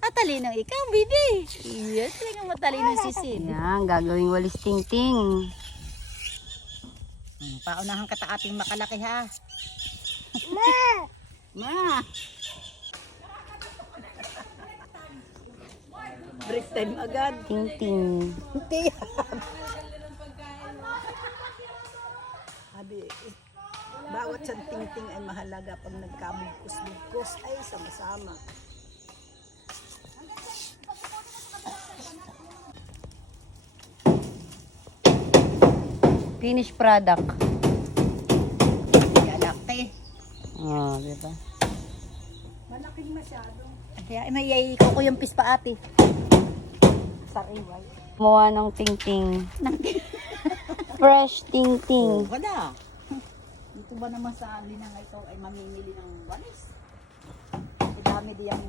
Matalino ikaw, bibi. Yes, talagang matalino si Sid. Yan, gagawing walis ting-ting. Paunahan ka ta ating makalaki ha. Ma! Break time agad. Ting-ting. Sabi, bawat sa ting-ting ay mahalaga pag nagkabugkos-bugkos ay sama-sama. Finished product. Galaki. Oh, diba? Malaking masyado. Kaya may kukuyumpis pa ate. Sariway. Gumawa ng ting-ting. Fresh ting-ting. Wala. Dito ba naman sa linang ito ay mamimili ng walis? Dami diyang